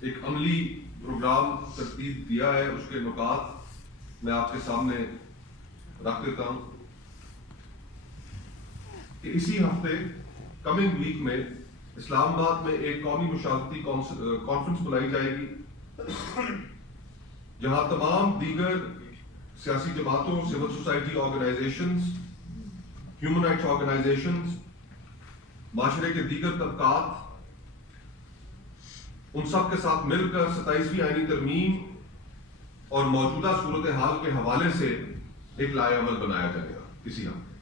ایک عملی پروگرام ترتیب دیا ہے، اس کے نکات میں آپ کے سامنے رکھ دیتا ہوں کہ اسی ہفتے کمنگ ویک میں اسلام آباد میں ایک قومی مشاورتی کانفرنس بلائی جائے گی، جہاں تمام دیگر سیاسی جماعتوں، civil society organisations, human rights organisations, معاشرے کے دیگر طبقات، ان سب کے ساتھ مل کر 27ویں آئینی ترمیم اور موجودہ صورتحال کے حوالے سے ایک لائحہ عمل بنایا جائے گا اسی ہفتے۔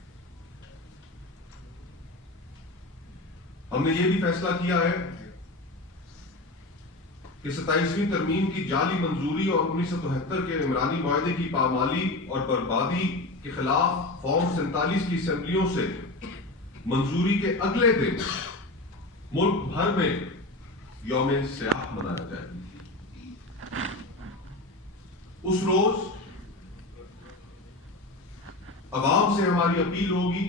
ہم نے یہ بھی فیصلہ کیا ہے کہ 27ویں ترمیم کی جعلی منظوری اور 1973 کے عمرانی معاہدے کی پامالی اور بربادی کے خلاف فارم 47 کی اسمبلیوں سے منظوری کے اگلے دن ملک بھر میں یوم سیاہ منایا جائے۔ اس روز عوام سے ہماری اپیل ہوگی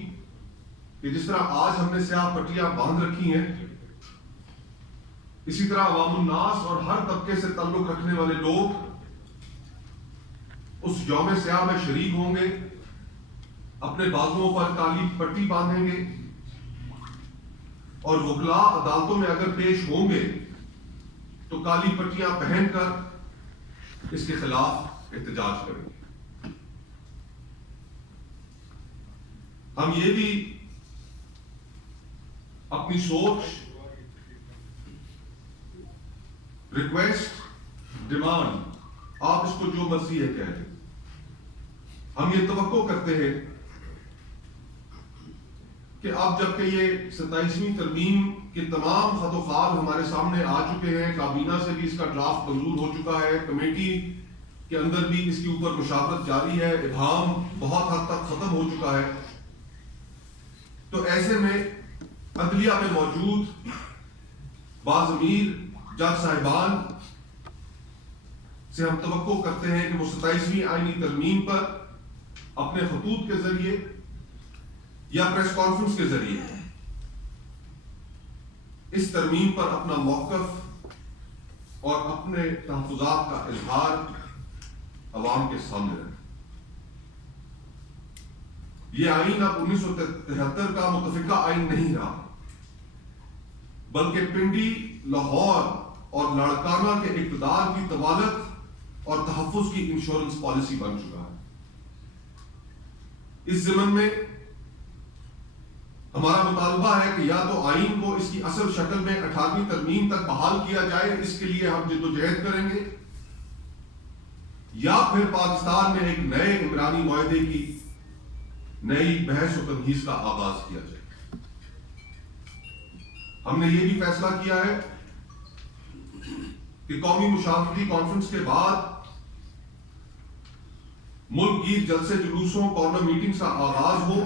کہ جس طرح آج ہم نے سیاہ پٹیاں باندھ رکھی ہیں، اسی طرح عوام الناس اور ہر طبقے سے تعلق رکھنے والے لوگ اس یوم سیاہ میں شریک ہوں گے، اپنے بازوؤں پر کالی پٹی باندھیں گے اور وکلاء عدالتوں میں اگر پیش ہوں گے تو کالی پٹیاں پہن کر اس کے خلاف احتجاج کریں گے۔ ہم یہ بھی اپنی سوچ، ریکویسٹ، ڈیمانڈ، آپ اس کو جو مرضی ہے کہہ لیں، ہم یہ توقع کرتے ہیں کہ اب جب کہ یہ 27ویں ترمیم کے تمام خط و خال ہمارے سامنے آ چکے ہیں، کابینہ سے بھی اس کا ڈرافٹ منظور ہو چکا ہے، کمیٹی کے اندر بھی اس کے اوپر مشاورت جاری ہے، ابہام بہت حد تک ختم ہو چکا ہے، تو ایسے میں عدلیہ میں موجود باضمیر جج صاحبان سے ہم توقع کرتے ہیں کہ وہ 27ویں آئینی ترمیم پر اپنے خطوط کے ذریعے یا پریس کانفرنس کے ذریعے اس ترمیم پر اپنا موقف اور اپنے تحفظات کا اظہار عوام کے سامنے رکھیں۔ یہ آئین اب 1973 کا متفقہ آئین نہیں رہا، بلکہ پنڈی، لاہور اور لاڑکانہ کے اقتدار کی طوالت اور تحفظ کی انشورنس پالیسی بن چکا ہے۔ اس ضمن میں ہمارا مطالبہ ہے کہ یا تو آئین کو اس کی اصل شکل میں 18ویں ترمیم تک بحال کیا جائے، اس کے لیے ہم جدوجہد کریں گے، یا پھر پاکستان میں ایک نئے عمرانی معاہدے کی نئی بحث و تمہیز کا آغاز کیا جائے۔ ہم نے یہ بھی فیصلہ کیا ہے کہ قومی مشاورتی کانفرنس کے بعد ملک گیر جلسے جلوسوں، کارنر میٹنگز کا آغاز ہو،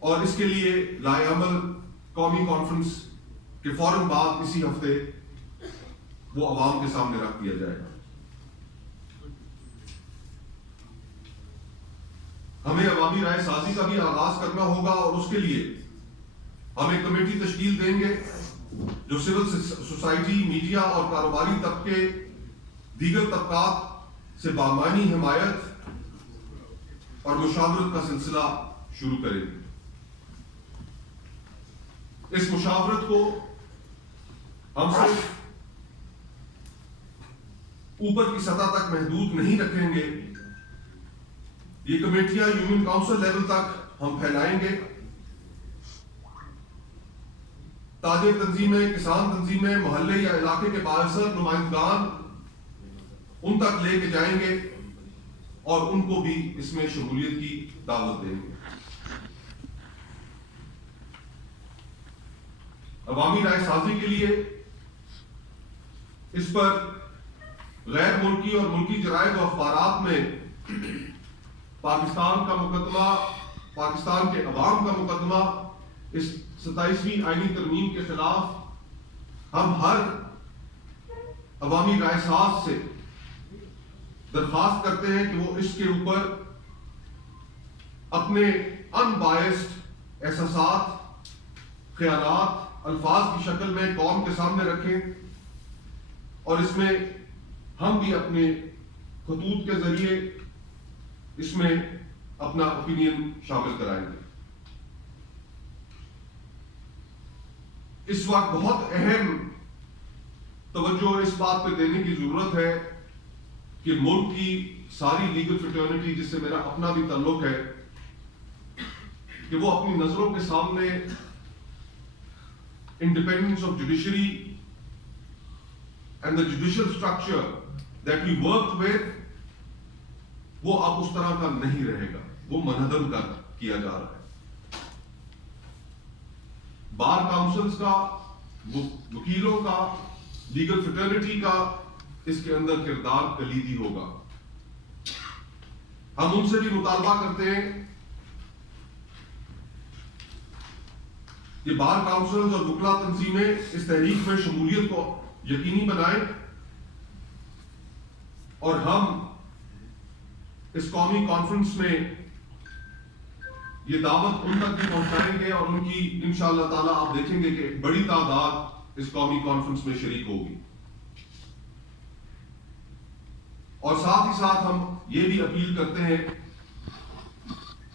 اور اس کے لیے لائحہ عمل قومی کانفرنس کے فوراً بعد اسی ہفتے وہ عوام کے سامنے رکھ دیا جائے گا۔ ہمیں عوامی رائے سازی کا بھی آغاز کرنا ہوگا، اور اس کے لیے ہم ایک کمیٹی تشکیل دیں گے جو سول سوسائٹی، میڈیا اور کاروباری طبقے، دیگر طبقات سے بامعنی حمایت اور مشاورت کا سلسلہ شروع کریں گے۔ اس مشاورت کو ہم صرف اوپر کی سطح تک محدود نہیں رکھیں گے، یہ کمیٹیاں یونین کاؤنسل لیول تک ہم پھیلائیں گے، تاجر تنظیمیں، کسان تنظیمیں، محلے یا علاقے کے بااثر نمائندگان ان تک لے کے جائیں گے اور ان کو بھی اس میں شمولیت کی دعوت دیں گے۔ عوامی رائے سازی کے لیے اس پر غیر ملکی اور ملکی جرائد و اخبارات میں پاکستان کا مقدمہ، پاکستان کے عوام کا مقدمہ اس 27ویں آئینی ترمیم کے خلاف ہم ہر عوامی رائے ساز سے درخواست کرتے ہیں کہ وہ اس کے اوپر اپنے ان بائسڈ احساسات، خیالات الفاظ کی شکل میں قوم کے سامنے رکھیں اور اس میں ہم بھی اپنے خطوط کے ذریعے اس میں اپنا اوپینین شامل کرائیں گے. اس وقت بہت اہم توجہ اس بات پہ دینے کی ضرورت ہے کہ ملک کی ساری لیگل فریٹرنٹی جس سے میرا اپنا بھی تعلق ہے کہ وہ اپنی نظروں کے سامنے independence of judiciary and the judicial structure that we work with وہ اب اس طرح کا نہیں رہے گا, وہ منہدم کیا جا رہا ہے. بار کاؤنسلز کا, وکیلوں کا, لیگل فریٹرنٹی کا اس کے اندر کردار کلیدی ہوگا. ہم ان سے بھی مطالبہ کرتے ہیں کہ بار کاؤنسلز اور وکلا تنظیمیں اس تحریک میں شمولیت کو یقینی بنائیں اور ہم اس قومی کانفرنس میں یہ دعوت ان تک بھی پہنچائیں گے اور ان کی انشاءاللہ تعالیٰ آپ دیکھیں گے کہ ایک بڑی تعداد اس قومی کانفرنس میں شریک ہوگی. اور ساتھ ہی ساتھ ہم یہ بھی اپیل کرتے ہیں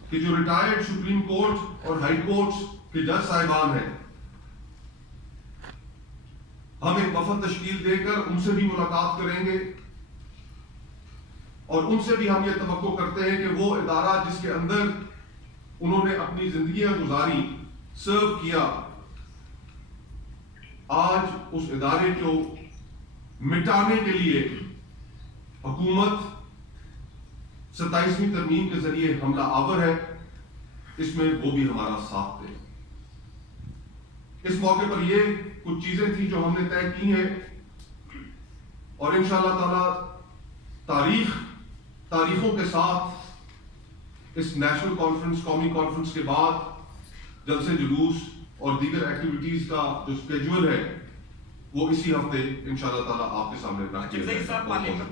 کہ جو ریٹائرڈ سپریم کورٹ اور ہائی کورٹس کے جج صاحبان ہیں, ہم ایک وفد تشکیل دے کر ان سے بھی ملاقات کریں گے اور ان سے بھی ہم یہ توقع کرتے ہیں کہ وہ ادارہ جس کے اندر انہوں نے اپنی زندگیاں گزاری, سرو کیا, آج اس ادارے کو مٹانے کے لیے حکومت 27ویں ترمیم کے ذریعے حملہ آور ہے, اس میں وہ بھی ہمارا ساتھ دے. اس موقع پر یہ کچھ چیزیں تھیں جو ہم نے طے کی ہیں اور انشاءاللہ تعالی تاریخوں کے ساتھ اس نیشنل کانفرنس, قومی کانفرنس کے بعد جلسے جلوس اور دیگر ایکٹیویٹیز کا جو اسکیڈول ہے وہ اسی ہفتے انشاءاللہ تعالی آپ کے سامنے رکھ دیا جائے گا.